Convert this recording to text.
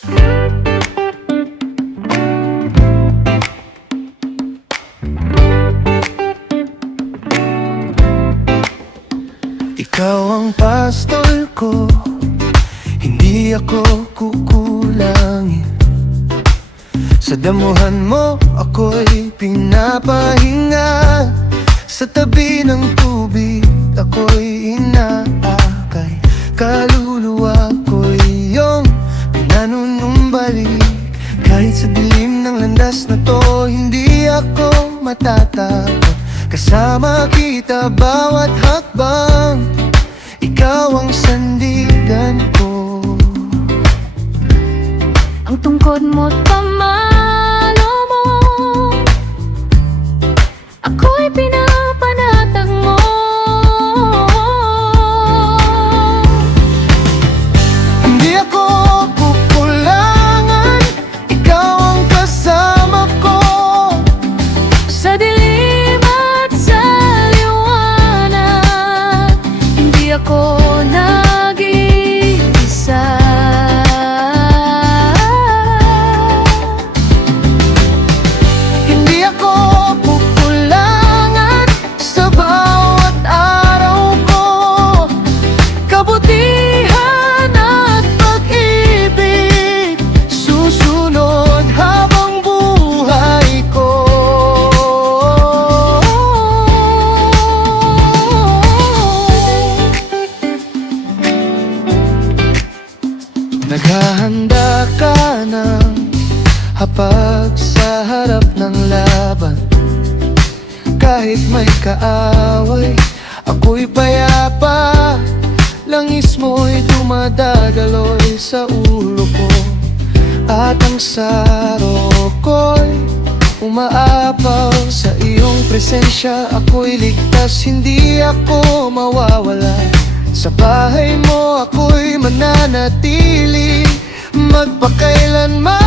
Ikaw ang pastol ko, hindi ako kukulangin. Sa damuhan mo ako'y pinapahinga. Sa tabi ng tubig ako'y inaakay. Kaluluwa ko'y iyong pinanunumbalik. Kahit sa dilim ng landas na to, hindi ako matatakot. Kasama kita bawat hakbang, ikaw ang sandigan ko. Ang tungkod mo't pamalo mo, ako'y pinapanatag mo. Hindi ako kukulangan, ikaw ang kasama ko. Sa dilim at sa liwanag, hindi ako nag-iisa. Hindi ako kukulangan sa bawat araw ko. Kabutihan at pag-ibig susunod habang buhay ko. Naghahanda ka ng hapag sa harap ng laban. Kahit may kaaway, ako'y payapa. Langis mo'y dumadagaloy sa ulo ko, at ang saro ko'y umaapaw. Sa iyong presensya ako'y ligtas, hindi ako mawawala. Sa bahay mo ako'y mananatili, magpakailanman.